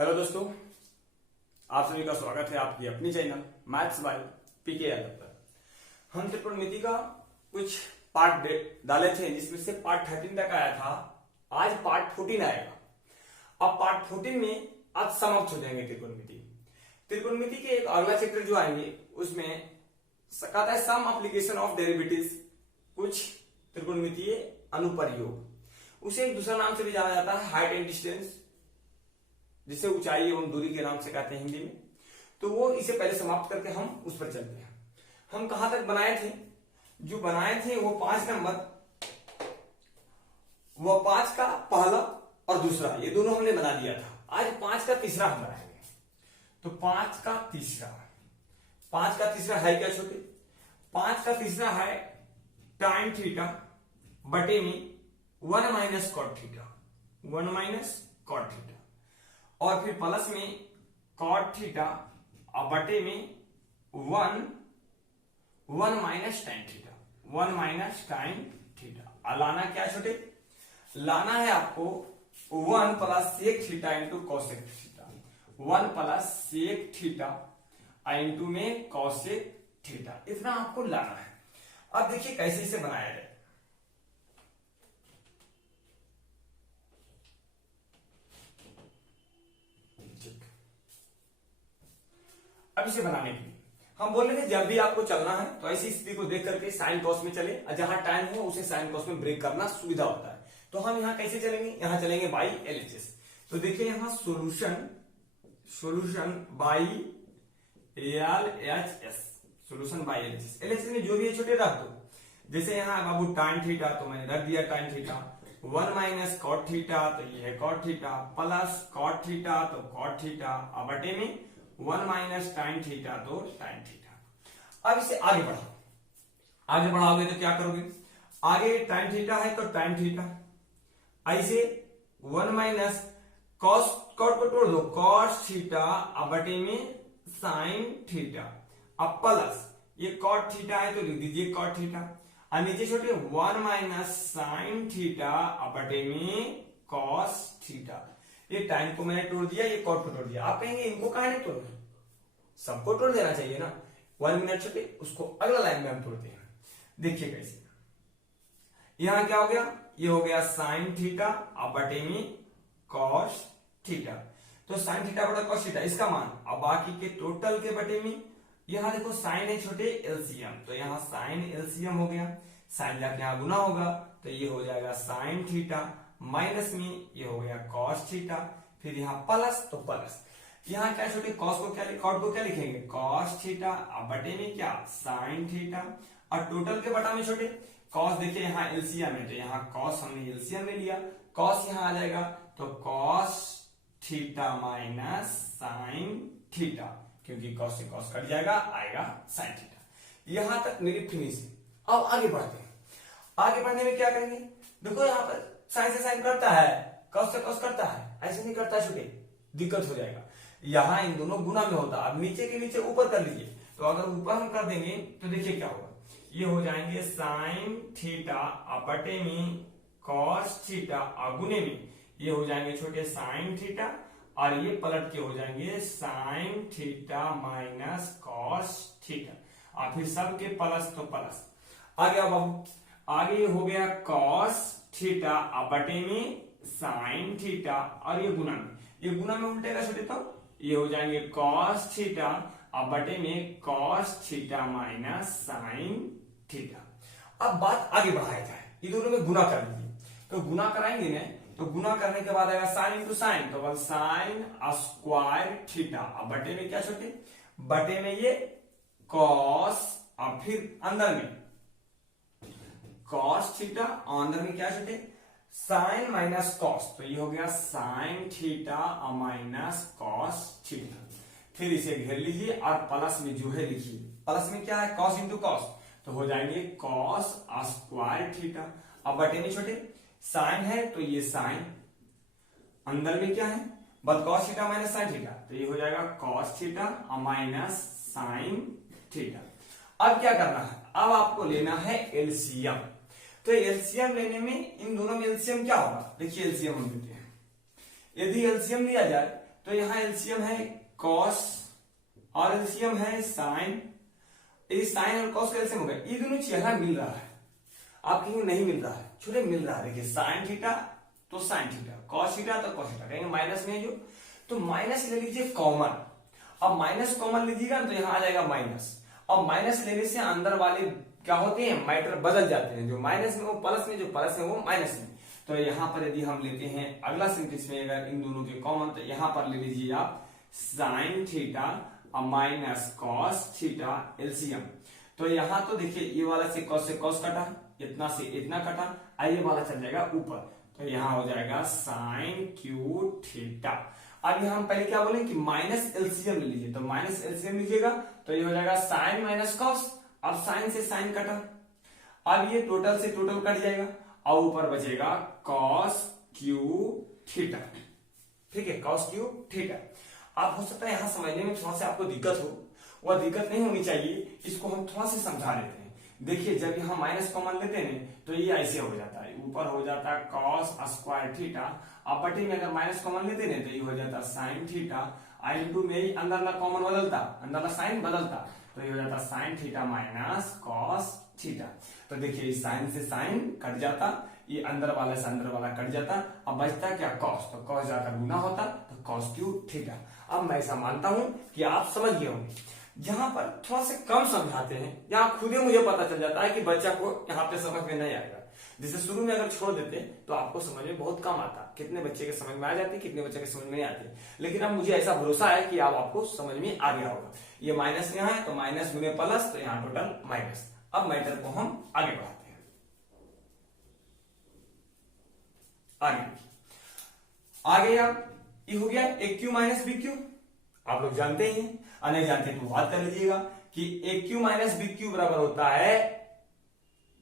Hello दोस्तों, आप सभी का स्वागत है आपकी अपनी चैनल मैथ्स बाय पीके यादव पर। हम त्रिकोणमिति का कुछ पार्ट डाले थे जिसमें से पार्ट 13 तक आया था। आज पार्ट 14 आएगा। अब पार्ट 14 में आज समाप्त हो जाएंगे त्रिकोणमिति के एक अगला चैप्टर जो आएंगे उसमें कहता है सम एप्लीकेशन ऑफ डेरिवेटिव्स, कुछ त्रिकोणमितीय अनुप्रयोग। उसे एक दूसरा नाम से भी जाना जाता है हाइट एंड डिस्टेंस, जिसे ऊंचाई एवं दूरी के नाम से कहते हैं हिंदी में। तो वो इसे पहले समाप्त करके हम उस पर चलते हैं। हम कहां तक बनाए थे? जो बनाए थे वो 5 नंबर, वो 5 का पहला और दूसरा ये दोनों हमने बना दिया था। आज 5 का तीसरा हम बनाएंगे। तो 5 का तीसरा है क्या छोटे? 5 का तीसरा है टाइम थीटा बटे में 1 माइनस कॉट थीटा, और फिर प्लस में कॉट थीटा बटे में 1 माइनस टाइम थीटा। लाना क्या छोटे? लाना है आपको 1 plus sec theta into cosec theta, 1 plus sec theta into में कॉसेक थीटा, इतना आपको लाना है। अब देखिए कैसे इसे बनाया जाए। अब इसे बनाने के लिए हम बोल रहे थे जब भी आपको चलना है तो ऐसी स्थिति को देख करके साइन कॉस में चले, और जहां टाइम हो उसे साइन कॉस में ब्रेक करना सुविधा होता है। तो हम यहां कैसे चलेंगे? यहां चलेंगे बाई एलएचएस। तो देखिए यहां सोल्यूशन बाई एलएचएस में जो भी है छोटे रख दो। जैसे यहां बाबू टाइम थीटा तो मैंने रख दिया tan theta, 1 minus cot theta तो ये है cot theta, plus cot theta तो कॉट थीटा बटे में 1 माइनस टाइम थीटा तो टाइम थीटा। अब इसे आगे बढ़ाओगे तो क्या करोगे? आगे टाइम थीटा है तो टाइम थीटा, ऐसे 1 माइनस कॉस, कॉट को तोड़ दो, कॉस थीटा बटे में साइन थीटा, अब प्लस ये कॉट थीटा है तो लिख दीजिए कॉट थीटा, और नीचे छोटे 1 माइनस साइन थीटा बटे में कॉस थीटा। ये टाइम को मैंने तोड़ दिया, ये कॉट को तोड़ दिया। आप कहेंगे इनको कहा नहीं तोड़ना, सबको तोड़ देना चाहिए ना। 1 मिनट छोटे उसको अगला लाइन में हम तोड़ते हैं। देखिए कैसे। यहां क्या हो गया? ये हो गया साइन थीटा बटे में कॉस थीटा। तो साइन थीटा बटा कॉस थीटा इसका मान, अब बाकी के टोटल के बटे में यहां देखो साइन है छोटे एलसीएम, तो यहां साइन एलसीएम हो गया, साइन जाके यहां गुना होगा तो ये हो जाएगा साइन थीटा, माइनस में ये हो गया कॉस थीटा, फिर यहां प्लस तो प्लस, यहां क्या छोटे कॉस को क्या, कॉट को क्या लिखेंगे? कॉस थीटा बटे में क्या? साइन थीटा, और टोटल के बटा में छोटे कॉस, देखिए यहां एलसीएम है तो यहां कॉस हमने एलसीएम में लिया, कॉस यहां आ जाएगा तो cos theta minus sine theta, क्योंकि कॉस से कॉस कट जाएगा, आएगा साइन थीटा। यहां तक मेरी फिनिश है। अब आगे बढ़ते हैं। आगे बढ़ने में क्या करेंगे? देखो यहां पर साइन से साइन करता है, कॉस से कॉस करता है, ऐसे नहीं करता छोटे, दिक्कत हो जाएगा। यहां इन दोनों गुना में होता, अब नीचे के नीचे ऊपर कर लीजिए, तो अगर ऊपर हम कर देंगे तो देखिए क्या होगा। ये हो जाएंगे साइन थीटा बटे में कॉस थीटा, गुने में ये हो जाएंगे छोटे साइन थीटा, और ये पलट के हो जाएंगे sign theta minus cos theta, और फिर सबके प्लस तो प्लस। आगे अब आगे हो गया कॉस थीटा बटे में साइन थीटा, और ये गुना में उल्टेगा छोटे, तो ये हो जाएंगे कॉस थीटा बटे में cos theta minus sine theta. अब बात आगे बढ़ाया जाए, ये दोनों में गुना कर लीजिए, तो गुना कराएंगे ना, तो गुना करने के बाद आएगा साइन इंटू साइन, तो साइन स्क्वायर थीटा, बटे में क्या छोटे? बटे में ये कॉस, और फिर अंदर में कॉस थीटा, अंदर में क्या छोटे? साइन माइनस कॉस, तो ये हो गया sign theta minus cos theta. फिर इसे घेर लीजिए और प्लस में जो है लिखिए, प्लस में क्या है? कॉस इंटू कॉस, तो हो जाएंगे कॉस स्क्वायर थीटा, अब बटे में छोटे साइन है तो ये साइन, अंदर में क्या है? बस cos theta minus sine theta, तो ये हो जाएगा cos theta minus sine theta. अब क्या करना है? अब आपको लेना है एलसीएम। तो एलसीएम लेने में इन दोनों में एलसीएम क्या होगा? देखिए एलसीएम हम लेते हैं। यदि एलसीएम लिया जाए तो यहाँ एलसीएम है कॉस और एलसीएम है साइन। ये साइन और कॉस का एलसीएम हो गया, ये दोनों चेहरा मिल रहा है, आप कहेंगे नहीं मिल रहा है, छोटे मिल रहा है। देखिए साइन थीटा तो साइन थीटा, कॉस थीटा तो कॉस थीटा, कहेंगे माइनस में है जो, तो माइनस ले लीजिए कॉमन। अब माइनस कॉमन लीजिएगा तो यहाँ आ जाएगा माइनस, और माइनस लेने से अंदर वाले क्या होते हैं, मैटर बदल जाते हैं, जो माइनस में वो प्लस में, जो प्लस में वो माइनस में। तो यहाँ पर यदि हम लेते हैं अगला सिंपलिस में अगर इन दोनों के कॉमन, तो यहाँ पर ले लीजिए आप साइन थीटा और माइनस कॉस थीटा एलसीएम। तो यहाँ तो देखिए ये वाला से कॉस कटा, इतना से इतना कटा, ये वाला चल जाएगा ऊपर, तो यहाँ हो जाएगा साइन क्यू थीटा। अब यहाँ हम पहले क्या बोले कि माइनस एलसीएम ले लीजिए, तो माइनस एलसीएम लीजिएगा तो ये हो जाएगा साइन माइनस कॉस। अब साइन से साइन कटा, अब ये टोटल से टोटल कट जाएगा और ऊपर बचेगा कॉस क्यू थीटा। ठीक है, कॉस क्यू थीटा। अब हो सकता है यहाँ समझने में थोड़ा सा आपको दिक्कत हो, वह दिक्कत नहीं होनी चाहिए, इसको हम थोड़ा सा समझा देते हैं। देखिए जब यहाँ माइनस कॉमन लेते हैं तो ये ऐसे हो जाता है, ऊपर हो जाता है कॉस स्क्वायर थीटा, अब बटे में अगर माइनस कॉमन लेते हैं तो ये हो जाता साइन थीटा, इंटू में अंदर ला कॉमन बदलता, अंदर ला साइन बदलता, तो ये हो जाता sign theta minus cos theta. तो देखिए साइन से साइन कट जाता, ये अंदर वाला से अंदर वाला कट जाता, अब बचता क्या कॉस, तो कॉस जाकर गुना होता, तो कॉस क्यू थीटा। अब मैं ऐसा मानता हूं कि आप समझ गए होंगे। जहां पर थोड़ा से कम समझाते हैं, यहाँ खुद ही मुझे पता चल जाता है कि बच्चा को यहाँ पे समझ में नहीं आएगा। जैसे शुरू में अगर छोड़ देते तो आपको समझ में बहुत कम आता, कितने बच्चे के समझ में आ जाती, कितने बच्चे के समझ में नहीं आती। लेकिन अब मुझे ऐसा भरोसा है कि अब आपको समझ में आ गया होगा। ये माइनस यहाँ है तो माइनस गुने प्लस, तो यहाँ टोटल माइनस। अब मैटर को हम आगे बढ़ाते हैं। आगे आप ये हो गया ए क्यू माइनस बी क्यू, आप लोग जानते ही हैं, और नहीं जानते तो बात कर लीजिएगा कि a cube minus b cube बराबर होता है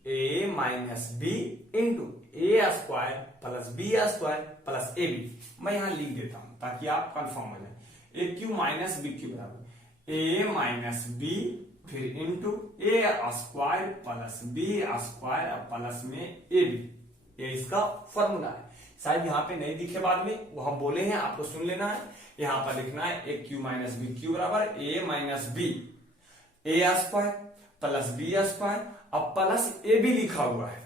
a minus b into a square plus b square plus a b. मैं यहां लिख देता हूं ताकि आप कंफर्म हो जाए। A cube minus b cube बराबर ए माइनस बी फिर into a square plus b square plus में ए बी, ये इसका फॉर्मूला है। शायद यहाँ पे नहीं दिखे बाद में, वो हम बोले हैं, आपको सुन लेना है। यहाँ पर लिखना है ए क्यू माइनस बी क्यू बराबर a minus B a square plus b square, अब प्लस ए बी लिखा हुआ है।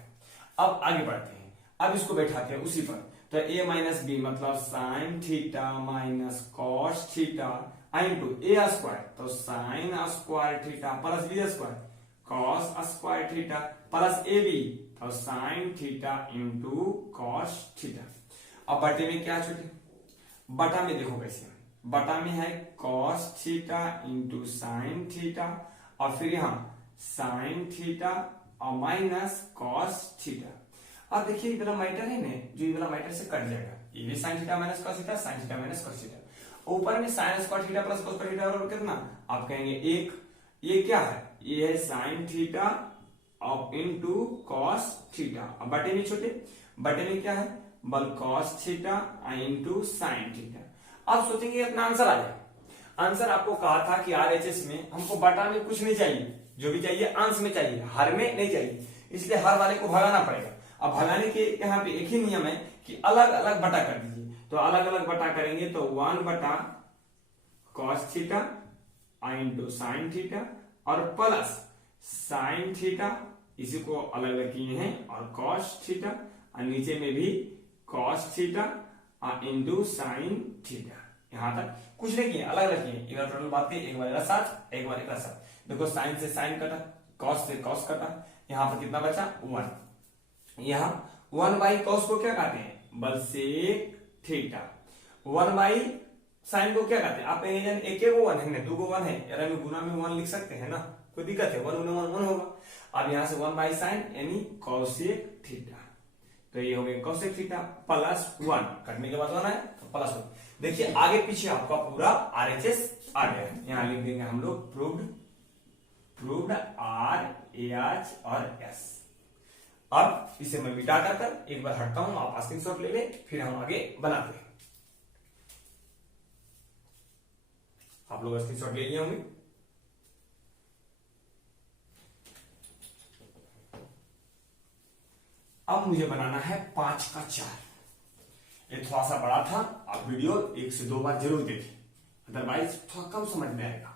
अब आगे बढ़ते हैं, अब इसको बैठाते हैं उसी पर। तो ए माइनस बी मतलब sine theta minus cos theta into a square, तो sine square theta plus b square cos square theta plus a b, तो sine theta into cos theta. अब बटे में क्या छोटे, बटा में देखो कैसे, बटा में है cos theta into sine theta, और फिर यहां साइन थीटा और माइनस कॉस थीटा। अब देखिए ये वाला मैटर है ना, जो ये वाला मैटर से कट जाएगा, ये भी sign theta minus cos theta, sign theta minus cos theta. ऊपर में sign square theta plus cos theta और कितना, आप कहेंगे एक, ये क्या है, ये है साइन थीटा और इंटू कॉस थीटा। अब बटे में छोटे, बटे में क्या है, बल cos theta into sine theta. अब सोचेंगे अपना आंसर आ जाए। आंसर आपको कहा था कि आरएचएस में हमको बटा में कुछ नहीं चाहिए, जो भी चाहिए अंश में चाहिए, हर में नहीं चाहिए, इसलिए हर वाले को भगाना पड़ेगा। अब भगाने के यहाँ पे एक ही नियम है कि अलग अलग बटा कर दीजिए। तो अलग अलग बटा करेंगे तो 1 बटा cos theta into sine theta और प्लस साइन थीटा, इसी को अलग अलग किए हैं, और कॉस थीटा, और नीचे में भी cos theta into sine theta. यहां तक कुछ नहीं किए, अलग अलग किए। एक बार टोटल बात की, एक बार एक साथ, एक बार एक साथ। देखो साइन से साइन कटा, कॉस से कॉस कटा, यहां पर कितना बचा 1। यहां 1 बाई कॉस को क्या कहते हैं, बल से थीटा। 1 बाई साइन को क्या कहते हैं, आप एक को 1 है ना, 2 को 1 है, यार में गुना में 1 लिख सकते हैं ना, कोई दिक्कत है, 1 गुना 1 होगा। अब यहां से 1 बाई साइन यानी कॉसेक थीटा, तो ये हो गया कॉसेक थीटा प्लस 1, कटने के बाद 1 है तो प्लस 1। देखिए आगे पीछे आपका पूरा आरएचएस आ गया है। यहां लिख देंगे हम लोग प्रूव्ड आर एच और एस। अब इसे मैं मिटा कर एक बार हटता हूं, आप स्क्रीनशॉट ले लें, फिर हम आगे बनाते हैं। आप लोग स्क्रीनशॉट ले लिए होंगे। अब मुझे बनाना है 5 का 4। ये थोड़ा सा बड़ा था, आप वीडियो 1 से 2 बार जरूर देखें, अदरवाइज थोड़ा कम समझ में आएगा।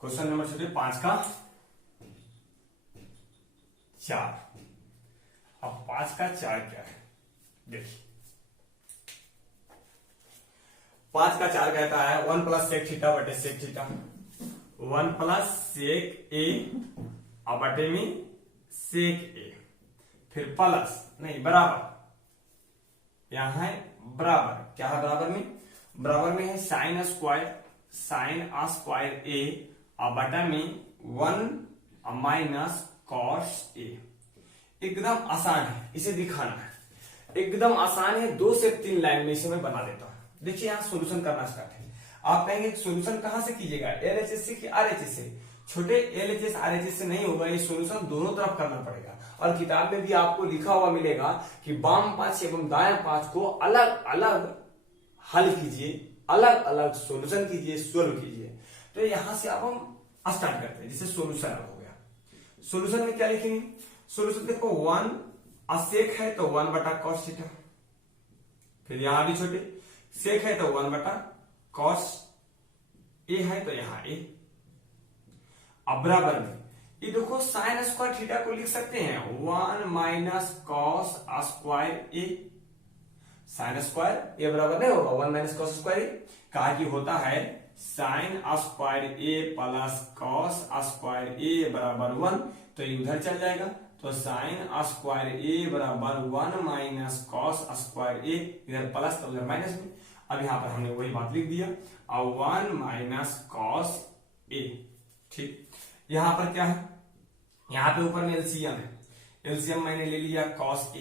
क्वेश्चन नंबर छोटे 5 का 4। अब 5 का 4 क्या है देखिए, 5 का 4 कहता है 1 प्लस सेक थीटा बटे सेक थीटा, 1 प्लस सेक ए और बटे में सेक ए, फिर प्लस नहीं बराबर, यहां है बराबर, क्या है बराबर में, बराबर में है साइन स्क्वायर ए और बटन में 1 माइनस कॉस ए। एकदम आसान है, इसे दिखाना है, एकदम आसान है, 2 से 3 लाइन में इसे मैं बना देता हूं। देखिए यहां सॉल्यूशन करना स्टार्ट है। आप कहेंगे सॉल्यूशन कहां से कीजिएगा, एलएचएस से कि आरएचएस से? छोटे एलएचएस आरएचएस से नहीं होगा, ये सॉल्यूशन दोनों तरफ करना पड़ेगा। और किताब में भी आपको लिखा हुआ मिलेगा कि वाम पांच एवं दायां पांच को अलग अलग हल कीजिए, अलग अलग सॉल्यूशन कीजिए, सोल्व कीजिए। तो यहां से अब हम स्टार्ट करते हैं, जैसे सॉल्यूशन हो गया। सॉल्यूशन में क्या लिखेंगे, सॉल्यूशन देखो 1 सेक है तो 1 बटा कॉस थीटा, फिर यहां भी छोटे सेक है तो 1 बटा कॉस ए है तो यहां ए। अब बराबर में ये देखो साइन स्क्वायर थीटा को लिख सकते हैं 1 माइनस कॉस स्क्वायर ए। साइन स्क्वायर ए बराबर नहीं होगा 1 माइनस कॉस स्क्वायर ए, कहा कि होता है sign square a plus cos square ए बराबर 1, तो ये उधर चल जाएगा, तो साइन स्क्वायर ए बराबर 1 माइनस कॉस स्क्वायर ए, इधर प्लस तो उधर माइनस में। अब यहां पर हमने वही बात लिख दिया, और 1 माइनस कॉस ए। ठीक, यहां पर क्या है, यहां पे ऊपर में एलसीएम है, एलसीएम मैंने ले लिया कॉस ए।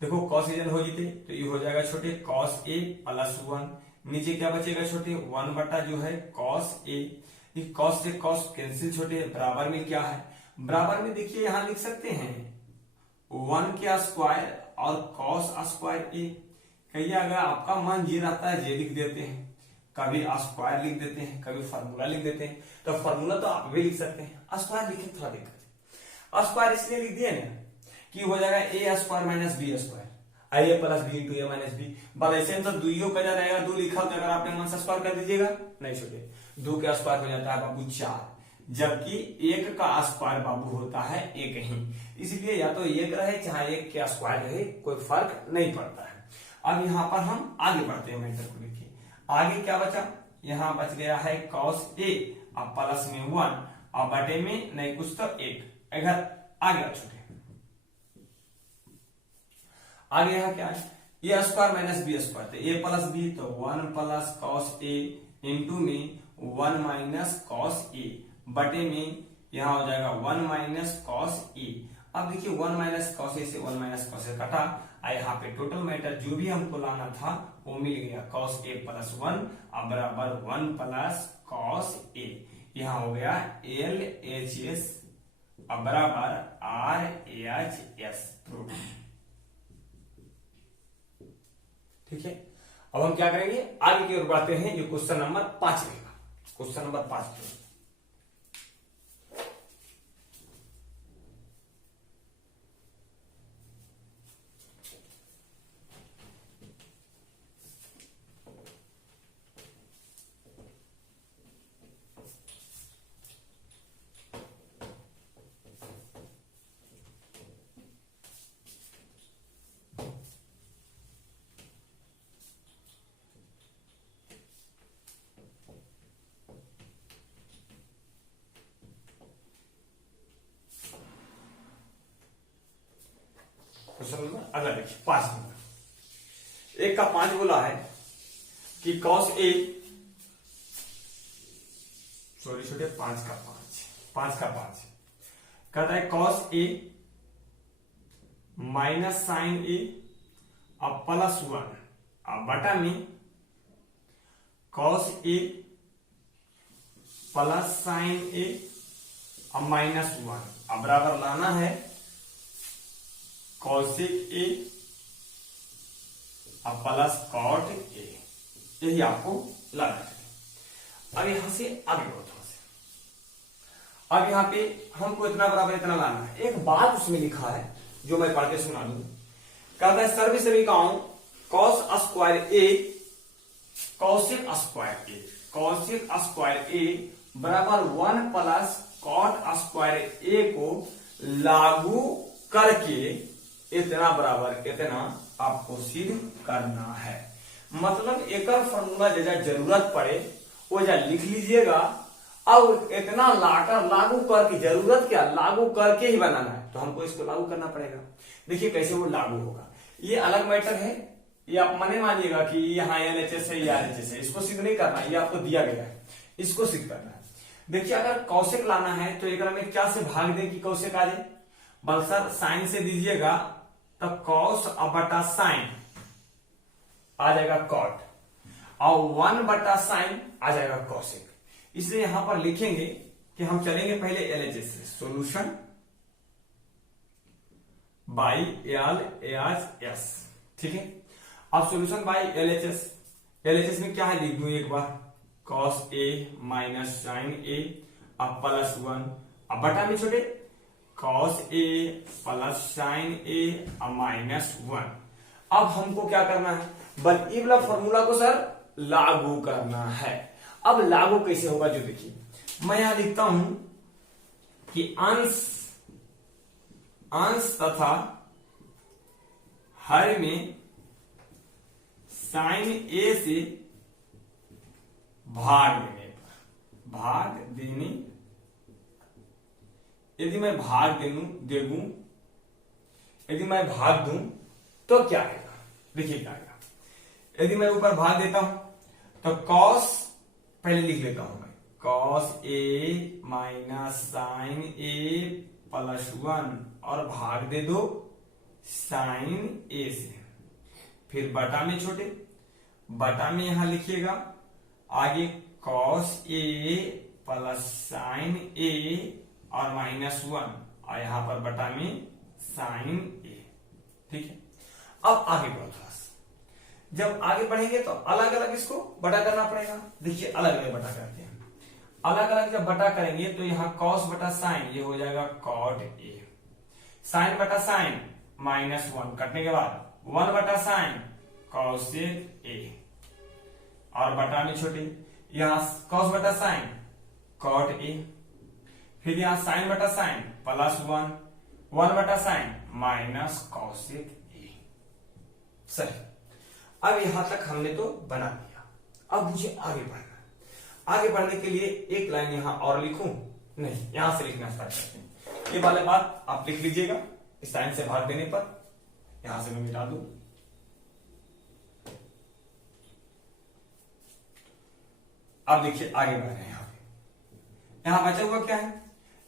देखो कॉस ए जन हो जीते तो ये हो जाएगा छोटे कॉस ए प्लस 1, नीचे क्या बचेगा छोटे 1 बटा जो है कॉस ए। कॉस से कॉस कैंसिल छोटे, बराबर में क्या है, बराबर में देखिए यहां लिख सकते हैं 1 के स्क्वायर और कॉस स्क्वायर ए। कहिए अगर आपका मन जी रहता है जे लिख देते हैं, कभी स्क्वायर लिख देते हैं, कभी फॉर्मूला लिख देते हैं, तो फॉर्मूला तो आप भी लिख सकते हैं, स्क्वायर लिखे थोड़ा दिक्कत है। स्क्वायर इसलिए लिख दिए ना कि हो जाएगा ए square minus b square, a plus b into a minus B. बल ऐसे तो दुइयों का जा रहेगा, 2 लिखा तो अगर आपने मन से स्क्वायर कर दीजिएगा, नहीं छोटे 2 का स्क्वायर हो जाता है बाबू 4, जबकि 1 का स्क्वायर बाबू होता है 1 ही, इसलिए या तो 1 रहे चाहे 1 का स्क्वायर रहे कोई फर्क नहीं पड़ता है। अब यहाँ पर हम आगे बढ़ते हैं, मैटर को देखिए आगे क्या बचा, यहां बच गया है कॉस ए और प्लस में 1 और बटे में नहीं कुछ तो 1, अगर आगे छोटे आगे यहां क्या है, ए स्क्वायर माइनस बी स्क्वायर, तो ए प्लस बी तो 1 प्लस कॉस ए इंटू में 1 माइनस कॉस ए बटे में यहां हो जाएगा 1 माइनस कॉस ए। अब देखिए 1 माइनस कॉस ए से 1 माइनस कॉस ए कटा, यहाँ पे टोटल मैटर जो भी हमको लाना था वो मिल गया, कॉस ए प्लस 1 अब बराबर 1 प्लस कॉस ए, यहां हो गया एल एच एस अब बराबर आर एच एस। ठीक है, अब हम क्या करेंगे आगे की ओर बढ़ते हैं, ये क्वेश्चन नंबर 5 रहेगा, क्वेश्चन नंबर 5। क्वेश्चन नंबर अगला देखिए 5 नंबर, 1 का 5 बोला है कि कॉस ए, सॉरी छोटे 5 का 5 कहता है कॉस ए माइनस साइन ए अब प्लस 1 अब बटा में कॉस ए प्लस साइन ए अब माइनस 1 अब बराबर लाना है कॉसेक ए अब प्लस कॉट ए, यही आपको लाना है। अब यहां से आगे बढ़ो थोड़ा सा। अब यहां पे हमको इतना बराबर इतना लाना है। एक बात उसमें लिखा है जो मैं पढ़ के सुना दूं, कहता है सर्व समीकरण कॉस स्क्वायर ए कौशिक स्क्वायर ए, कौशिक स्क्वायर ए बराबर 1 प्लस कॉट स्क्वायर ए को लागू करके इतना बराबर इतना आपको सिद्ध करना है। मतलब एक फॉर्मूला जैसा जरूरत पड़े वो जा लिख लीजिएगा। अब इतना लाकर लागू करके, जरूरत क्या लागू करके ही बनाना है, तो हमको इसको लागू करना पड़ेगा। देखिए कैसे वो लागू होगा, ये अलग मैटर है। ये आप मने मानिएगा कि यहाँ LHS है या RHS है, इसको सिद्ध नहीं करना, ये आपको दिया गया है, इसको सिद्ध करना है। देखिए अगर कौशिक लाना है तो एक में क्या से भाग दें कि कौशिक आ जाए, बल सर साइन से दीजिएगा तो कॉस बटा साइन आ जाएगा कॉट और 1 बटा साइन आ जाएगा कौशिक। इसलिए यहां पर लिखेंगे कि हम चलेंगे पहले LHS से, सोल्यूशन बाई LHS, ठीक है। अब सोल्यूशन बाई LHS में क्या है लिख दूं एक बार, कॉस ए माइनस साइन ए अब प्लस 1 अब बटा में छोटे कॉस ए प्लस साइन ए अब माइनस 1। अब हमको क्या करना है, बस ये वाला फॉर्मूला को सर लागू करना है। अब लागू कैसे होगा जो देखिए, मैं यहां लिखता हूं कि अंश तथा हर में साइन ए से भाग देने यदि मैं भाग दूं तो क्या आएगा, देखिए क्या आएगा। यदि मैं ऊपर भाग देता हूं तो कॉस पहले लिख लेता हूं मैं, cos A minus sign a plus 1 और भाग दे दो साइन ए से, फिर बटा में छोटे, बटा में यहां लिखिएगा आगे cos a plus sine a और माइनस 1 और यहां पर बटा में साइन ए, ठीक है। अब आगे बढ़ो थोड़ा सा, जब आगे बढ़ेंगे तो अलग अलग इसको बटा करना पड़ेगा। देखिए अलग अलग बटा करते हैं, अलग अलग जब बटा करेंगे तो यहां कॉस बटा साइन ये हो जाएगा कॉट ए, साइन बटा साइन माइनस 1 कटने के बाद 1 बटा साइन कॉसेक ए और बटा में छोटे यहां कॉस बटा साइन कॉट ए, फिर यहां साइन बटा साइन प्लस 1 बटा साइन माइनस कॉसेक ए। सही, अब यहां तक हमने तो बना दिया। अब मुझे आगे बढ़ना है। आगे बढ़ने के लिए एक लाइन यहां और लिखूं, नहीं यहां से लिखना स्टार्ट करते हैं। ये वाले बात आप लिख लीजिएगा, इस साइन से भाग देने पर यहां से मैं मिटा दूं। अब देखिए आगे बढ़ रहे हैं, यहां बचा हुआ क्या है,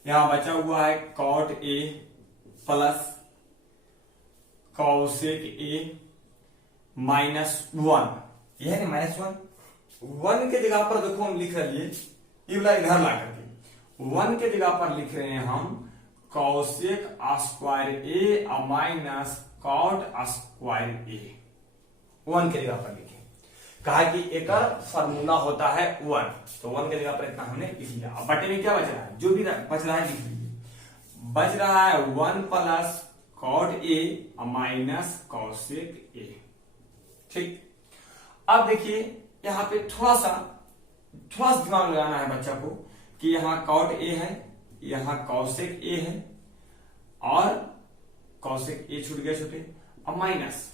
यहां बचा हुआ है cot a plus cosec a minus 1, यह है ना माइनस 1 के जगह पर देखो हम लिख रहे ये वाला इधर ला करके 1 के जगह पर लिख रहे हैं हम कौसेक स्क्वायर ए माइनस कॉट स्क्वायर ए, 1 के जगह पर लिखे। कहा कि एक फॉर्मूला होता है 1, तो 1 के जगह पर इतना हमने लिख लिया। अब बटे में क्या बच रहा है, जो भी बच रहा है लिख लीजिए। बच रहा है 1 प्लस कॉट ए माइनस कौसेक ए, ठीक। अब देखिए यहां पे थोड़ा सा दिमाग लगाना है बच्चा को कि यहां कॉट ए है, यहां कौसेक ए है और कौसेक ए छूट गए छोटे, अब माइनस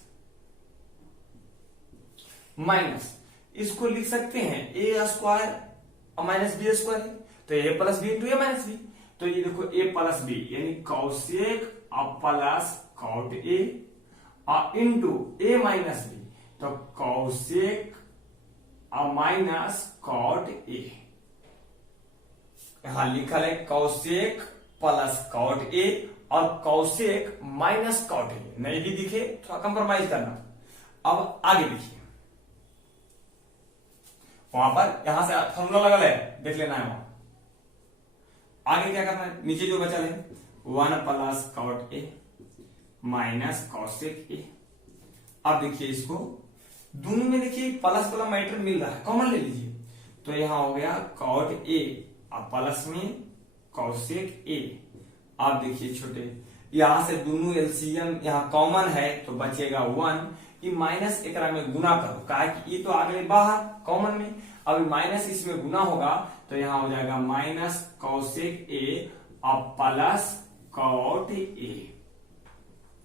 इसको लिख सकते हैं a square minus b square है, तो a plus b into a minus b, तो ये देखो ए प्लस बी यानी cosec plus cot a into a minus b, तो कौसेक माइनस कॉट ए। यहां लिखा है कौसेक प्लस कॉट ए और कौशिक माइनस कॉट ए, नहीं भी दिखे थोड़ा कंप्रोमाइज करना। अब आगे देखिए, वहां पर यहां से फॉर्मूला लगल है, देख लेना है वहां। आगे क्या करना है, नीचे जो बचा है 1 plus cot a minus cosec a. अब देखिए इसको दोनों में देखिए प्लस प्लस मैटर मिल रहा है, कॉमन ले लीजिए, तो यहां हो गया कॉट ए अब प्लस में कॉसेक ए। अब देखिए छोटे, यहां से दोनों एलसीएम यहां कॉमन है तो बचेगा 1, ये माइनस एकरा में गुना करो, कहा कि ये तो आ गए बाहर कॉमन में, अब माइनस इसमें गुना होगा तो यहां हो जाएगा माइनस कॉसेक ए अब प्लस कॉट ए,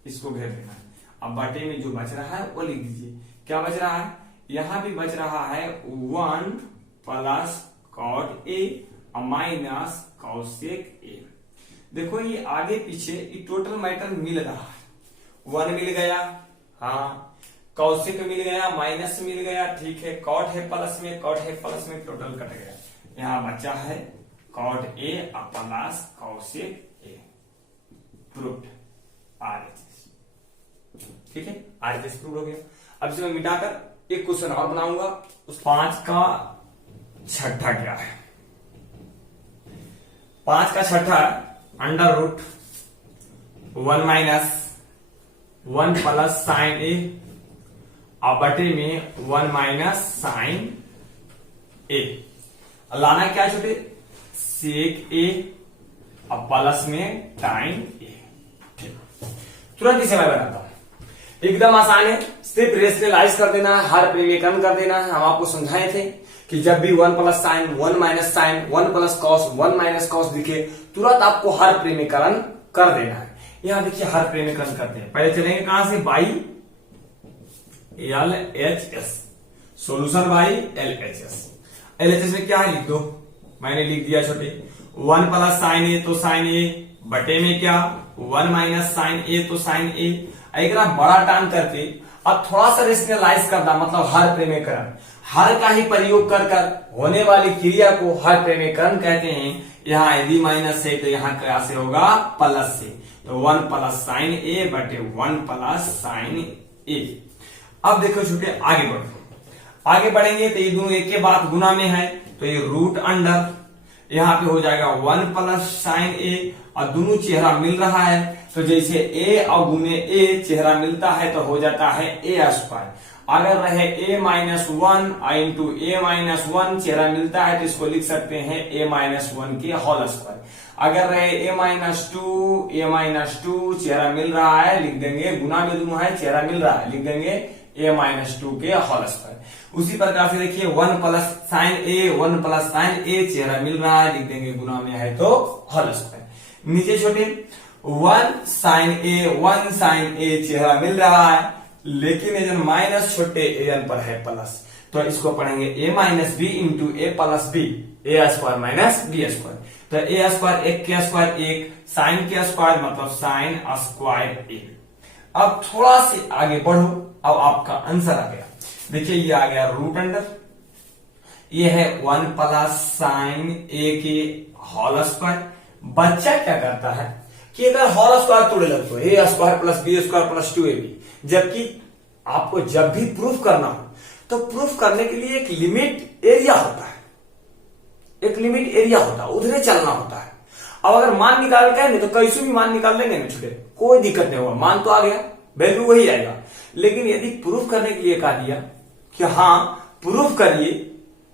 इसको घेर देना है। अब बटे में जो बच रहा है वो लिख दीजिए, क्या बच रहा है, यहां भी बच रहा है 1 plus cot a minus cosec a. देखो ये आगे पीछे ये टोटल मैटर मिल रहा है, 1 मिल गया, हाँ कौशिक मिल गया, माइनस मिल गया, ठीक है, कॉट है प्लस में, कॉट है प्लस में, टोटल कट गया, यहां बचा है cot a plus cosec a. Proved, RHS, ठीक है, आरएचएस प्रूव हो गया। अब इसे मैं मिटाकर एक क्वेश्चन और बनाऊंगा, उस 5 का छठा क्या है, 5 का छठा under root 1 minus 1 plus sine a और बटे में 1 माइनस साइन ए। लाना क्या छोटे, सेक ए और प्लस में टाइन ए। तुरंत इसे मैं बनाता हूं, एकदम आसान है, सिर्फ रेशनलाइज कर देना है, हर प्रेमीकरण कर देना है। हम आपको समझाए थे कि जब भी 1 plus sine 1 minus sine 1 plus cos 1 minus cos दिखे तुरंत आपको हर प्रेमीकरण कर देना है। यहां देखिए हर प्रेमीकरण करते हैं, पहले चलेंगे कहां से, by LHS, solution by LHS। LHS में क्या है लिख दो, मैंने लिख दिया छोटे, 1 प्लस साइन ए तो साइन ए बटे में क्या 1 माइनस साइन ए तो साइन ए। एक बड़ा टान करके अब थोड़ा सा रेशनलाइज करना, मतलब हर प्रेमीकरण, हर का ही प्रयोग कर होने वाली क्रिया को हर प्रेमीकरण कहते हैं। यहाँ यदि माइनस है तो यहाँ क्या से होगा, प्लस से, तो 1 प्लस साइन ए बटे 1 प्लस साइन ए। अब देखो छोटे आगे बढ़ो, आगे बढ़ेंगे तो ये दोनों एक के बाद गुना में है, तो ये रूट अंडर यहाँ पे हो जाएगा 1 प्लस साइन ए और दोनों चेहरा मिल रहा है, तो जैसे ए और गुने ए चेहरा मिलता है तो हो जाता है ए स्क्वायर। अगर रहे a minus 1 into a minus 1 चेहरा मिलता है तो इसको लिख सकते हैं a माइनस 1 के होल स्क्वायर। अगर रहे a माइनस 2 चेहरा मिल रहा है, लिख देंगे, गुना में दोनों है चेहरा मिल रहा है, लिख देंगे a माइनस 2 के होल स्क्वायर। उसी प्रकार से देखिए 1 प्लस साइन ए 1 प्लस साइन ए चेहरा मिल रहा है, लिख देंगे गुना में है तो होल स्क्वायर। नीचे छोटे 1 साइन ए चेहरा मिल रहा है, लेकिन ये जो माइनस छोटे एन पर है प्लस, तो इसको पढ़ेंगे a minus b into a plus b, a square minus b square. तो ए स्क्वायर एक के स्क्वायर एक, साइन के स्क्वायर मतलब साइन स्क्वायर ए। अब थोड़ा से आगे बढ़ो, अब आपका आंसर आ गया, देखिए ये आ गया रूट अंडर, ये है 1 प्लस साइन ए के होल स्क्वायर। बच्चा क्या करता है कि अगर होल स्क्वायर तोड़े लगते हो a square plus b square plus 2ab, जबकि आपको जब भी प्रूफ करना हो तो प्रूफ करने के लिए एक लिमिट एरिया होता है, एक लिमिट एरिया होता है, उधरे चलना होता है। अब अगर मान निकाल के नहीं तो कैसे भी मान निकाल लेंगे ना छोटे, कोई दिक्कत नहीं होगा, मान तो आ गया, वैल्यू वही आएगा। लेकिन यदि प्रूफ करने के लिए कहा दिया कि हाँ प्रूफ करिए,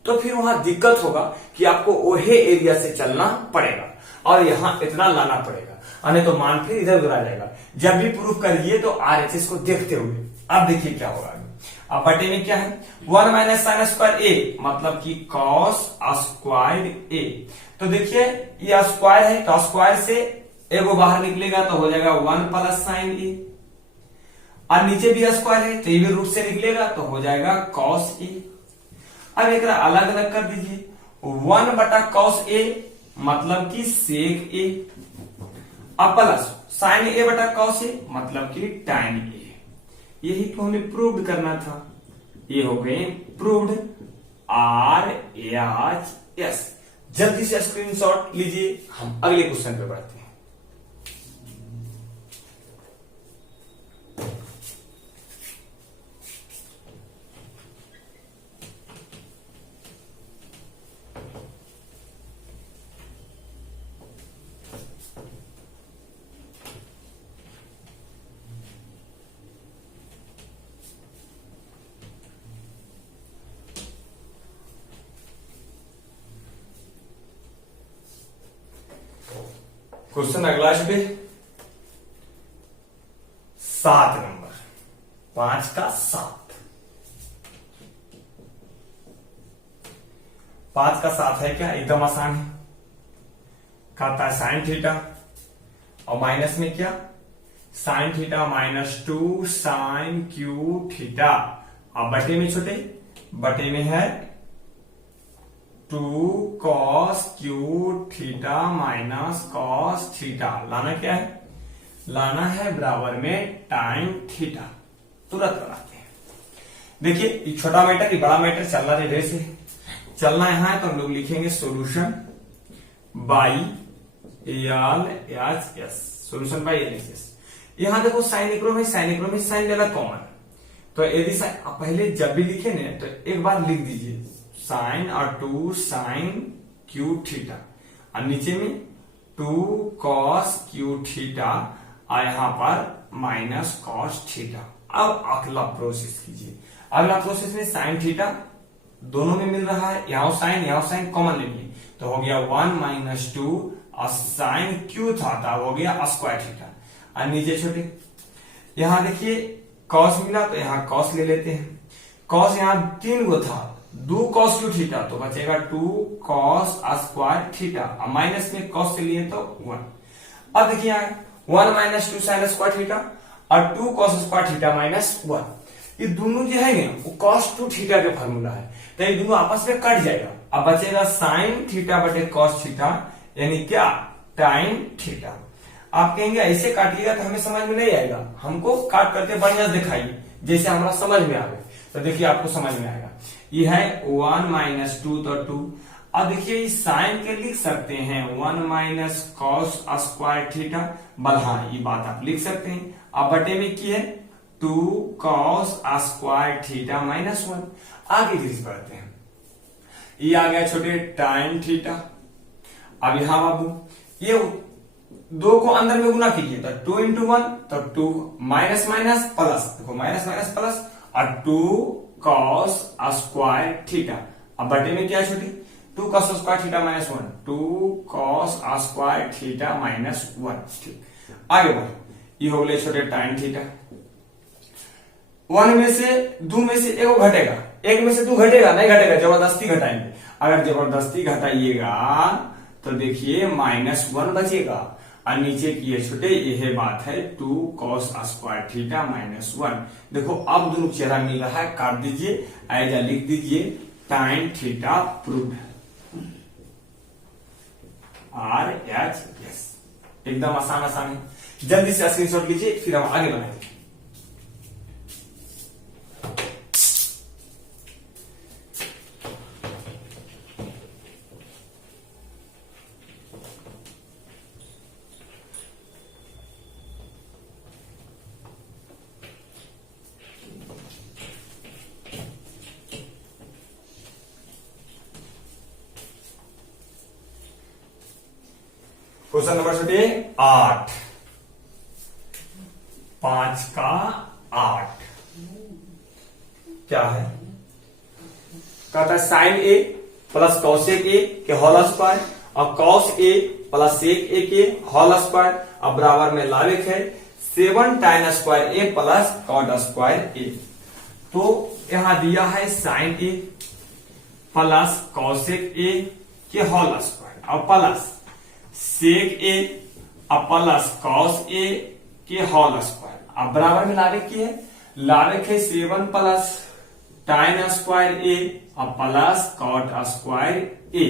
तो फिर वहां दिक्कत होगा कि आपको ओहे एरिया से चलना पड़ेगा और यहां इतना लाना पड़ेगा, नहीं तो मान फिर इधर उधर आ जाएगा। जब भी प्रूफ करिए तो आरएचएस को देखते हुए। अब देखिए क्या होगा, अब बटे में क्या है 1 माइनस साइन स्क्वायर ए मतलब कि कॉस स्क्वायर ए। तो देखिए ये स्क्वायर है तो स्क्वायर से एगो बाहर निकलेगा तो हो जाएगा 1 प्लस साइन ए, और नीचे भी स्क्वायर है तो ये भी रूट से निकलेगा तो हो जाएगा कॉस ए। अब एक अलग अलग कर दीजिए, 1 बटा कॉस ए मतलब कि सेक ए, अब प्लस साइन ए बटा कॉस ए मतलब कि टाइन ए। यही तो हमें प्रूव्ड करना था, ये हो गए प्रूव्ड RHS। जल्दी से स्क्रीनशॉट लीजिए, हम अगले क्वेश्चन पे बढ़ते हैं। क्वेश्चन अगला स्टेज 7 नंबर, 5 का 7, 5 का 7 है क्या, एकदम आसान है। कहता है साइन थीटा और माइनस में क्या, sine theta minus 2 sine cube theta. अब बटे में छोटे, बटे में है 2 cos cube theta minus cos theta. लाना क्या है, लाना है बराबर में टाइम थीटा। तुरंत बनाते हैं। देखिए ये छोटा मैटर, ये बड़ा मैटर चलना धीरे से चलना है, तो हम लोग लिखेंगे solution by L H S, solution by L H S. यहां देखो साइन इक्रो में साइन लेना कॉमन, तो यदि पहले जब भी लिखे ना तो एक बार लिख दीजिए साइन और 2 साइन क्यू थीटा, और नीचे में 2 कॉस क्यू थीटा और यहां पर माइनस कॉस थीटा। अब अगला प्रोसेस कीजिए, अगला प्रोसेस में साइन थीटा दोनों में मिल रहा है, यहां साइन कॉमन ले लिए, तो हो गया 1 माइनस 2 और साइन क्यू था हो गया स्क्वायर थीटा। और नीचे छोटे यहां देखिए कॉस मिला, तो यहां कॉस ले लेते हैं। कॉस यहां 3 गो था, 2 कॉस क्यू थीटा, तो बचेगा 2 कॉस स्क्वायर थीटा, और माइनस में कॉस से लिए तो 1। अब देखिए 1 माइनस 2 साइन स्क्वायर थीटा और 2 कॉस स्क्वायर थीटा माइनस 1, ये दोनों जो है ना वो कॉस 2 थीटा का फॉर्मूला है, तो ये दोनों आपस में कट जाएगा। अब बचेगा साइन थीटा बटे कॉस थीटा, यानी क्या, टाइम थीटा। आप कहेंगे ऐसे काटिएगा तो हमें समझ में नहीं आएगा, हमको काट करके बढ़िया दिखाइए जैसे हमारा समझ में आ गए, तो देखिए आपको समझ में आएगा। ये है 1 माइनस 2 तो 2। अब देखिए इस साइन के लिख सकते हैं 1 minus cos square theta, Balha ये बात आप लिख सकते हैं। अब बटे में की है 2 कॉस स्क्वायर थीटा माइनस 1। आगे चीज बढ़ते हैं, ये आ गया छोटे टाइम थीटा। अब यहां बाबू ये 2 को अंदर में गुना कीजिए, तो 2 इंटू 1 तो 2 माइनस माइनस प्लस, देखो माइनस माइनस प्लस, और 2 कॉस स्क्वायर थीटा। अब बटे में क्या छोटे 2 cos square theta minus 1, 2 cos square theta minus 1। ठीक, आगे बढ़ो, ये हो गए छोटे टाइम थीटा। 1 में से 2 में से 1 घटेगा, 1 में से 2 घटेगा, नहीं घटेगा, जबरदस्ती घटाएंगे। अगर जबरदस्ती घटाइएगा तो देखिए माइनस 1 बचेगा, और नीचे की है छोटे यह बात है 2 कॉस स्क्वायर थीटा माइनस 1। देखो अब दोनों चेहरा मिल रहा है, काट दीजिए, ऐजा लिख दीजिए टाइम थीटा प्रूव है, RHS। एकदम आसान आसान है, जल्दी से स्क्रीनशॉट लीजिए, फिर हम आगे बढ़ेंगे। क्वेश्चन नंबर छोटे 8, 5 का 8 क्या है, कहता है sine a plus cosec a के होल स्क्वायर और cos a plus sec a के होल स्क्वायर, अब बराबर में लावेक है 7 tan square a plus cot square a. तो यहां दिया है sine a plus cosec a के होल स्क्वायर और plus sec a plus cos a के होल स्क्वायर। अब बराबर में लावे की है, लावे के 7 प्लस टाइन square a plus cot square ए।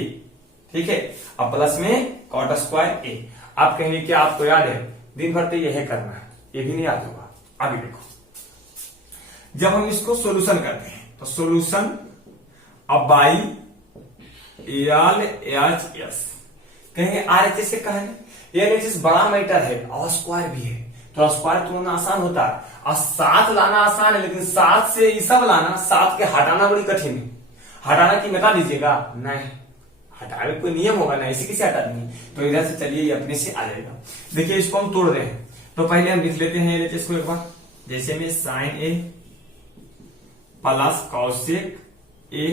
ठीक है, अब प्लस में कॉट स्क्वायर ए। आप कहेंगे कि आपको याद है, दिन भर तो यह करना है, ये भी नहीं याद होगा। आगे देखो, जब हम इसको सॉल्यूशन करते हैं तो सॉल्यूशन अब बाई एल एच एस, कहेंगे RHS से कहा है, RHS बड़ा मैटर है और स्क्वायर भी है, तो स्क्वायर तोड़ना आसान होता है और 7 लाना आसान है, लेकिन 7 से ये सब लाना, 7 के हटाना बड़ी कठिन है। हटाना की मिटा दीजिएगा, नहीं हटाने कोई नियम होगा ना, इसी किसी हटा देंगे, तो इधर से चलिए ये अपने से आ जाएगा। देखिए इसको हम तोड़ रहे हैं, तो पहले हम लिख लेते हैं RHS को एक बार, जैसे में sine a plus cosec a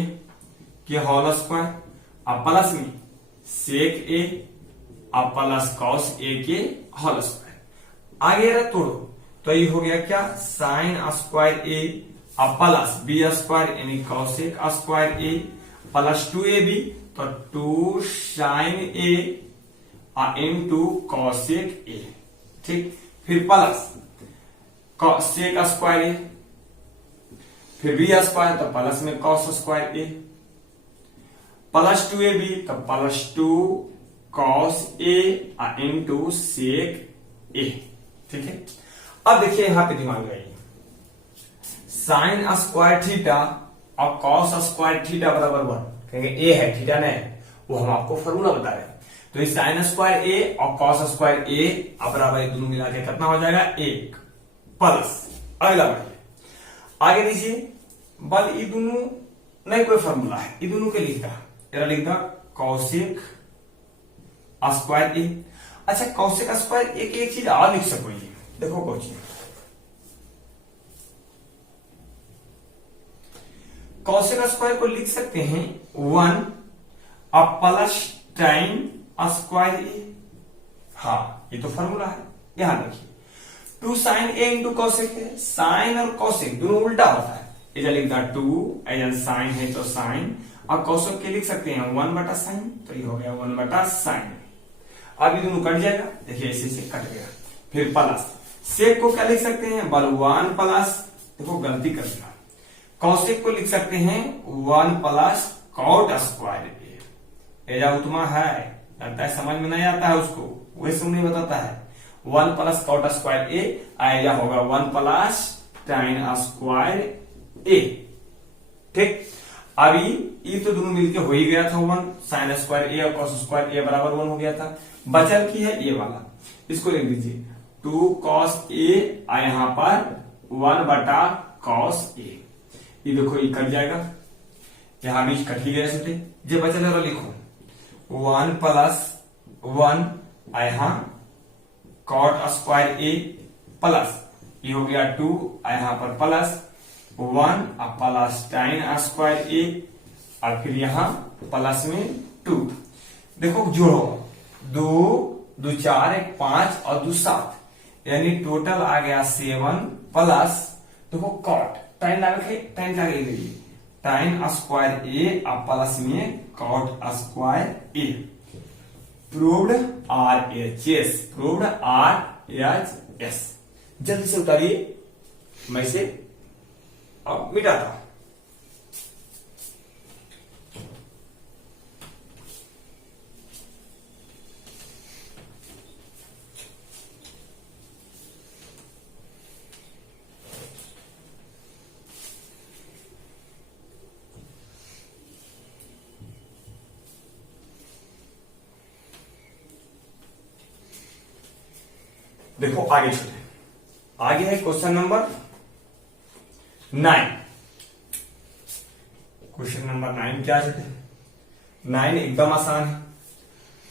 के होल स्क्वायर और प्लस में सेक ए और प्लस कॉस ए के होल स्क्वायर। आगे रहा तोड़ो तो ये हो गया क्या, साइन स्क्वायर ए और प्लस बी स्क्वायर यानी cosec square a plus 2ab, तो 2 sine a into cosec a. ठीक, फिर प्लस कॉसेक स्क्वायर ए, फिर बी स्क्वायर तो प्लस में cos square a plus 2ab, तो plus 2 cos a into sec a. ठीक है, अब देखिए यहां पे दिमाग लगाइए, साइन स्क्वायर थीटा और कॉस स्क्वायर थीटा बराबर 1, कहेंगे ए है थीटा नहीं, वो हम आपको फॉर्मूला बता रहे हैं। तो इस साइन स्क्वायर ए और कॉस स्क्वायर ए बराबर दोनों मिला के कितना हो जाएगा 1 प्लस, अगला बढ़िए आगे दीजिए, बल ये दोनों नहीं कोई फॉर्मूला है, ये दोनों के लिखता है, लिखता कौशिक स्क्वायर ए। अच्छा, कौशिक स्क्वायर ए की एक चीज और लिख सको, ये देखो कोचिंग, कौशिक स्क्वायर को लिख सकते हैं 1 प्लस टाइन स्क्वायर ए। हाँ, ये तो फॉर्मूला है, यहां देखिए 2 साइन ए इंटू कौशिक है, साइन और कौशिक दोनों उल्टा होता है, इधर लिख दा 2 एजन साइन है तो साइन, और कौशिक के लिख सकते हैं 1 बटा साइन, तो ये हो गया 1 बटा साइन। अब ये दोनों कट जाएगा, देखिए ऐसे से कट गया। फिर प्लस सेक को क्या लिख सकते हैं, बल 1 प्लस, देखो गलती कर दिया, कौशिक को लिख सकते हैं 1 प्लस कॉट स्क्वायर ए। एजा उत्तमा है, लगता है समझ में नहीं आता है उसको, वही सब नहीं बताता है। 1 प्लस कॉट स्क्वायर ए, आएगा होगा 1 प्लस टाइन स्क्वायर ए। ठीक, अभी ये तो दोनों मिलके हो ही गया था 1, साइन स्क्वायर ए और कॉस स्क्वायर ए बराबर 1 हो गया था। बचल की है ये वाला, इसको लिख दीजिए 2 कॉस ए, यहां पर 1 बटा कॉस ए। ये देखो ये कट जाएगा, यहां बीच कट ही गया छुटे, जो बचल है वो लिखो 1 प्लस 1 यहां कॉट स्क्वायर ए प्लस, ये हो गया 2 यहां पर प्लस 1 प्लस टाइन स्क्वायर ए, और फिर यहां प्लस में 2। देखो जोड़ो 2 2 4 1 5 और 2 7, यानी टोटल आ गया 7 प्लस, देखो कॉट टाइन लगा, टाइन लगे टाइन स्क्वायर ए और प्लस में cot square a. Proved RHS, proved RHS। जल्दी से उतारिए, मैं इसे अब मिटाता हूं। देखो आगे चले, आगे है क्वेश्चन नंबर 9। क्वेश्चन नंबर 9 क्या है, 9 एकदम आसान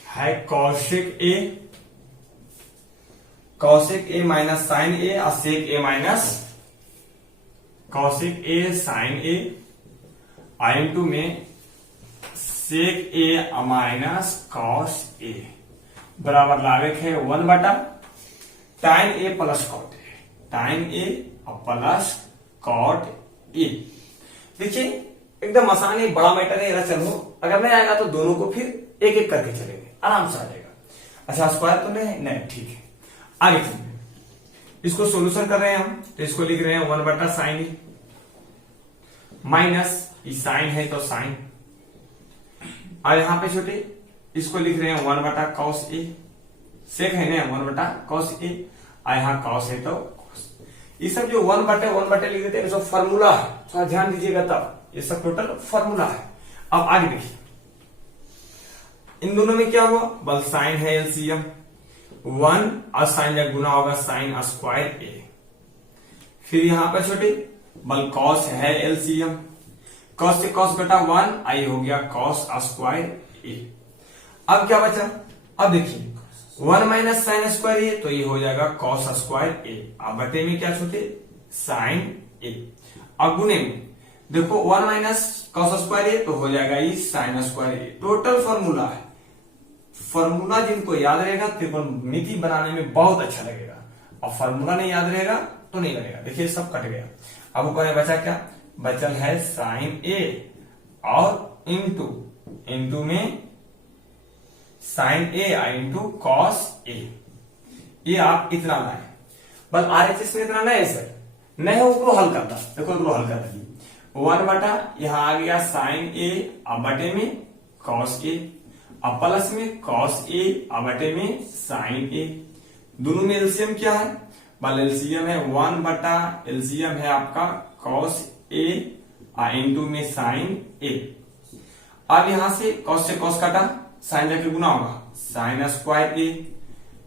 है कौशिक ए माइनस साइन ए और सेक ए माइनस कौशिक ए साइन ए, IN2 में सेक ए माइनस कॉस ए बराबर लावे है 1 बटा टाइन ए प्लस कॉट ए, टाइन ए प्लस कॉट ए। देखिए एकदम आसान है, बड़ा मैटर है, चलो अगर नहीं आएगा तो दोनों को फिर एक एक करके चलेंगे, आराम से आ जाएगा। अच्छा स्क्वायर तो नहीं, ठीक है। आगे इसको सॉल्यूशन कर रहे हैं हम, तो इसको लिख रहे हैं 1 बटा साइन ए माइनस, साइन है तो साइन, और यहां पे छोटे इसको लिख रहे हैं 1 बटा कॉस ए, सेक है ना 1 बटा कॉस ए, यहां कॉस है तो कॉस। ये सब जो 1 बटे लिख देते हैं, सब फॉर्मूला है, थोड़ा ध्यान दीजिएगा तब, ये सब टोटल फॉर्मूला है। अब आगे देखिए, इन दोनों में क्या हुआ, बल साइन है एलसीएम 1 और साइन जब गुना होगा साइन स्क्वायर ए, फिर यहां पर छोटे बल कॉस है एलसीएम, कॉस से कॉस घटा 1, आई हो गया कॉस स्क्वायर ए। अब क्या बचा, अब देखिए 1 माइनस साइन स्क्वायर ए, तो ये हो जाएगा कॉस स्क्वायर ए, अब बटे में क्या छोटे साइन ए, अब गुने में देखो 1 माइनस कॉस स्क्वायर ए तो हो जाएगा ये साइन स्क्वायर ए। टोटल फॉर्मूला है, फॉर्मूला जिनको याद रहेगा त्रिकोणमिति बनाने में बहुत अच्छा लगेगा, और फॉर्मूला नहीं याद रहेगा तो नहीं बनेगा। देखिए सब कट गया। अब ऊपर में बचा क्या, बचल है साइन ए और इंटू में sine A into cos A. ये आप इतना लाए, बस आरएचएस में इतना नहीं सर, नहीं हो हल करता। देखो हल करता 1 बटा यहां आ गया साइन ए अब बटे में कॉस ए, अब प्लस में कॉस ए अब बटे में साइन ए। दोनों में एलसीएम क्या है, बल एलसीएम है 1 बटा एलसीएम है आपका कॉस ए इंटू में साइन ए। अब यहां से कॉस कटा, साइन जाके गुना होगा साइन स्क्वायर ए,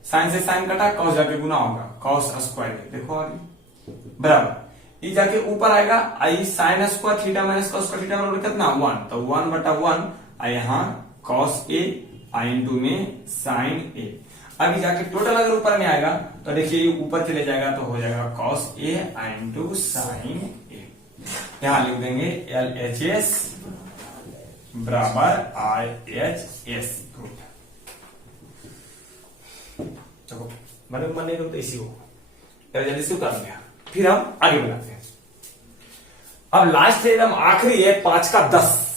साइन से साइन कटा कॉस जाके गुना होगा कॉस स्क्वायर ए। देखो आगे बराबर ये जाके ऊपर आएगा आई sine square theta minus cos square theta बराबर कितना 1, तो 1 बटा 1 यहाँ कॉस ए इंटू में साइन ए। अभी जाके टोटल अगर ऊपर में आएगा तो देखिए ये ऊपर चले जाएगा तो हो जाएगा कॉस ए इंटू साइन ए। यहां लिख देंगे एल एच एस बराबर आई एच एस। चलो बने तो इसी हो जल्दी से उतार दिया, फिर हम आगे बढ़ाते हैं। अब लास्ट है एकदम आखिरी है 5 का 10।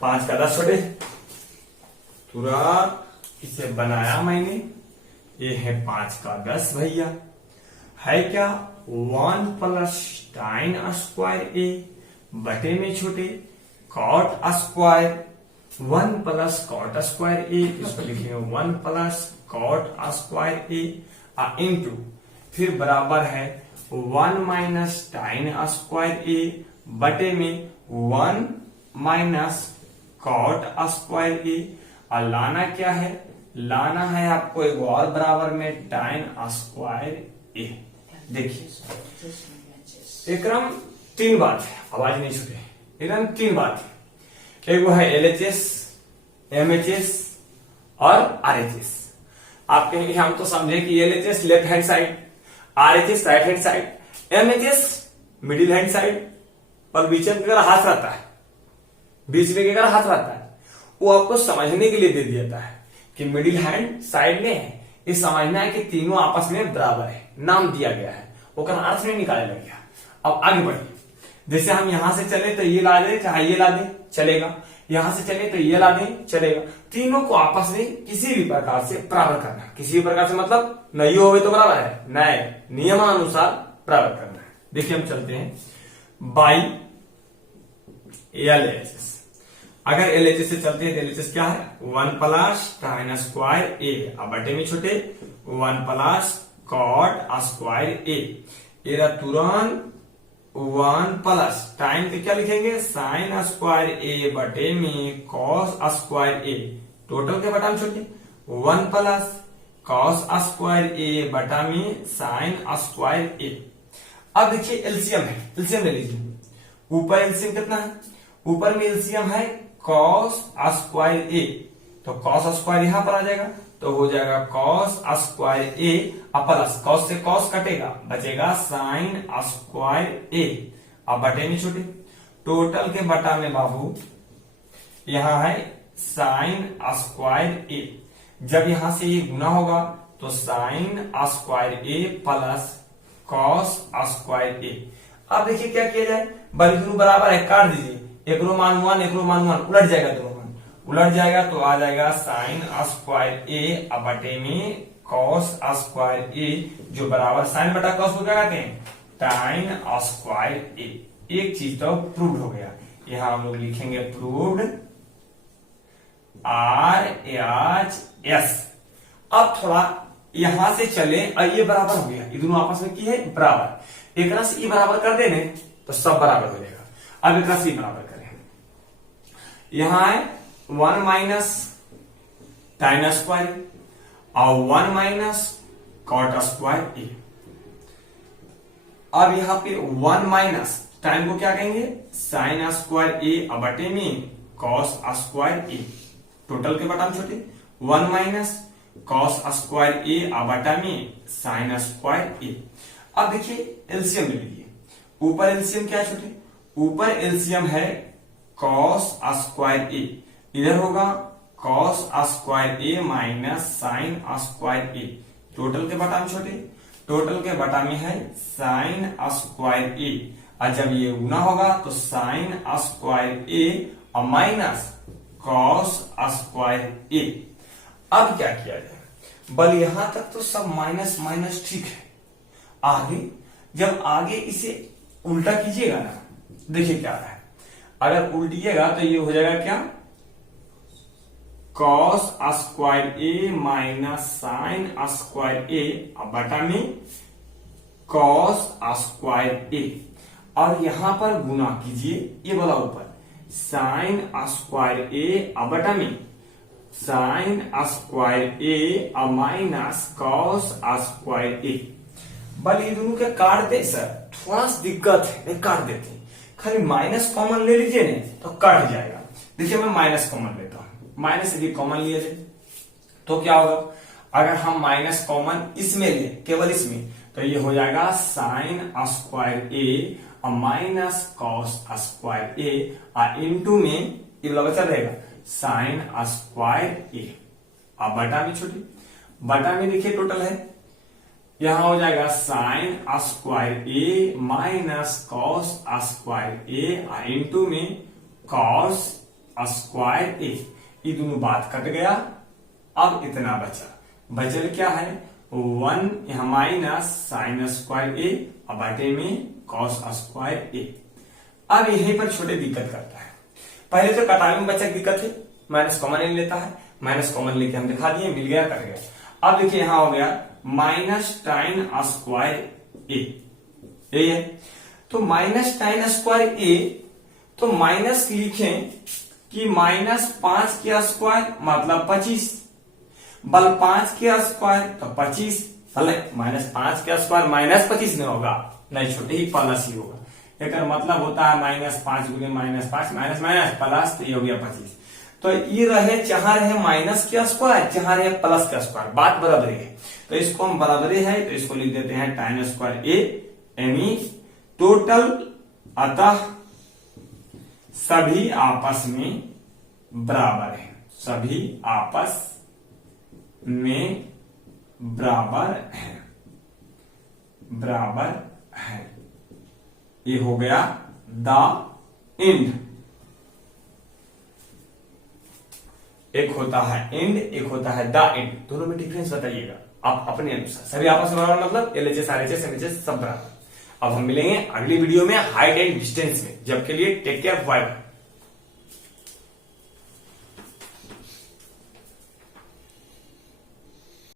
पांच का 10 छोटे तुरंत इसे बनाया मैंने। ये है 5 का 10 भैया, है क्या 1 प्लस साइन स्क्वायर ए बटे में छोटे cot square 1 plus cot square a, इसको लिखेंगे 1 plus cot square a into फिर बराबर है 1 माइनस साइन स्क्वायर ए बटे में 1 माइनस कॉट स्क्वायर ए। और लाना क्या है, लाना है आपको एक और बराबर में टाइन स्क्वायर ए। देखिए एकदम 3 बात है, आवाज नहीं छूटे, एकदम 3 बात है। एक वो है एलएचएस, एमएचएस और आरएचएस। आप कहेंगे हम तो समझे कि LHS left hand side, RHS right hand side, MHS middle hand side, और बीच में हाथ रहता है, बीच में हाथ रहता है। वो आपको समझने के लिए दे दिया है कि मिडिल हैंड साइड में है, ये समझना है कि तीनों आपस में बराबर है, नाम दिया गया है, वो अर्थ नहीं निकाले लग गया। अब आगे बढ़िए, जैसे हम यहां से चले तो ये ला दे, चाहे ये ला दे चलेगा, यहां से चले तो ये ला दे चलेगा। तीनों को आपस में किसी भी प्रकार से बराबर करना, किसी भी प्रकार से मतलब नहीं हो तो बराबर है, नए नियमानुसार बराबर करना है। देखिए हम चलते हैं बाई एलएचएस। अगर एलएचएस से चलते हैं तो एलएचएस क्या है 1 प्लस साइन स्क्वायर ए बटे में छोटे 1 प्लस कॉट स्क्वायर ए। ये तुरंत 1 प्लस टाइम पे क्या लिखेंगे साइन स्क्वायर ए बटे में कॉस स्क्वायर ए, टोटल के बटा में छोटे 1 प्लस कॉस स्क्वायर ए बटा में साइन स्क्वायर ए। अब देखिए एलसीएम है, एलसीएम ले लीजिए। ऊपर एलसीएम कितना है, ऊपर में एलसीएम है कॉस स्क्वायर ए, तो कॉस स्क्वायर यहां पर आ जाएगा तो हो जाएगा cos square a plus cos से कॉस कटेगा बचेगा साइन स्क्वायर ए अब बटे में छोटे, टोटल के बटा में बाबू यहां है साइन स्क्वायर ए। जब यहां से ये गुना होगा तो sine square a plus cos square ए। अब देखिए क्या किया जाए, दोनों बराबर है, काट दीजिए, एक रो मान 1 एक रो मान 1, उलट जाएगा, दोनों मान उलट जाएगा तो आ जाएगा साइन स्क्वायर ए बटे में कॉस स्क्वायर ए, जो बराबर साइन बटा कॉस को क्या कहते हैं टाइन स्क्वायर ए। एक चीज तो प्रूव्ड हो गया, यहां हम लोग लिखेंगे प्रूव्ड RHS। अब थोड़ा यहां से चले और ये बराबर हो गया, ये दोनों आपस में की है बराबर, एक से ये बराबर कर देने तो सब बराबर हो जाएगा। अब एक से बराबर करें, यहां है 1 माइनस टाइन स्क्वायर और 1 माइनस कॉट स्क्वायर ए। अब यहां पे 1 माइनस टाइम को क्या कहेंगे, साइन स्क्वायर ए बटे में कॉस स्क्वायर ए, टोटल के बटा में छोटे 1 माइनस कॉस स्क्वायर ए बटा में साइन स्क्वायर ए। अब देखिए एलसीएम ले लीजिए, ऊपर एलसीएम क्या है छोटे, ऊपर एलसीएम है कॉस स्क्वायर ए, इधर होगा कॉस स्क्वायर ए माइनस साइन स्क्वायर ए, टोटल के बटा में छोटे, टोटल के बटा में है साइन स्क्वायर ए, और जब ये गुना होगा तो साइन स्क्वायर ए और माइनस कॉस स्क्वायर ए। अब क्या किया जाए, बल यहां तक तो सब माइनस माइनस ठीक है, आगे जब आगे इसे उल्टा कीजिएगा ना, देखिए क्या है, अगर उल्टिएगा तो ये हो जाएगा क्या, कॉस स्क्वायर ए माइनस साइन स्क्वायर ए बटा में कॉस स्क्वायर ए, और यहां पर गुना कीजिए, ये वाला ऊपर साइन स्क्वायर ए बटा में साइन स्क्वायर ए माइनस कॉस स्क्वायर ए। बल ये दोनों के काट दे सर, थोड़ा सा दिक्कत है, काट देते हैं, खाली माइनस कॉमन ले लीजिए ना तो कट जाएगा। देखिए मैं माइनस कॉमन लेता हूं, माइनस यदि कॉमन लिए थे तो क्या होगा, अगर हम माइनस कॉमन इसमें ले, केवल इसमें, तो ये हो जाएगा साइन स्क्वायर ए और माइनस कॉस स्क्वायर ए, और इनटू में ये बचा रहेगा साइन स्क्वायर ए, और बटा में छोटी, बटा में देखिए टोटल है, यहां हो जाएगा साइन स्क्वायर ए माइनस कॉस स्क्वायर ए इनटू में कॉस स्क्वायर ए, ये दोनों बात कट गया। अब इतना बचा, बचल क्या है 1 यहां माइनस साइन स्क्वायर ए और बटे में कॉस स्क्वायर ए। अब यहीं पर छोटे दिक्कत करता है, पहले तो कटावी में बच्चा दिक्कत है, माइनस कॉमन नहीं लेता है, माइनस कॉमन लेके हम दिखा दिए, मिल गया, कट गया। अब देखिए यहां हो गया माइनस टाइन स्क्वायर ए है, तो माइनस टाइन स्क्वायर ए, तो माइनस लिखें कि माइनस 5 के स्क्वायर मतलब 25, बल 5 के स्क्वायर तो 25, माइनस 5 के स्क्वायर माइनस 25 नहीं होगा, नहीं छोटे ही प्लस ही होगा, एक मतलब होता है माइनस 5 गुने माइनस 5 माइनस माइनस प्लस, तो ये हो गया 25। तो ये रहे, चाह रहे माइनस के स्क्वायर, चाह रहे प्लस के स्क्वायर, बात बराबरी है, तो इसको हम बराबरी है तो इसको लिख देते हैं टाइन स्क्वायर ए एमी टोटल, अतः सभी आपस में बराबर है, सभी आपस में बराबर है, बराबर है। ये हो गया द एंड, एक होता है एंड, एक होता है द एंड, दोनों में डिफरेंस बताइएगा आप अपने अनुसार। सभी आपस में बराबर मतलब एलएचएस आरएचएस एमएचएस सब बराबर। अब हम मिलेंगे अगली वीडियो में हाइट एंड डिस्टेंस में, जब के लिए टेक केयर, बाय।